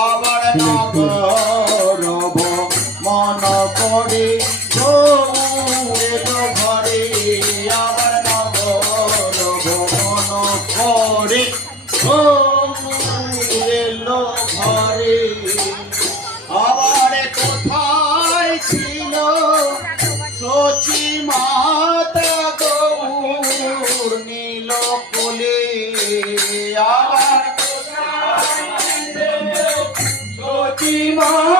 আবার নগরব মন করে গৌরের ঘরে আবার নগরব মন করে গৌরের ঘরে আবার কোথায় ছিল সচি মাতা গৌর নীল কোলে আবার সচি মা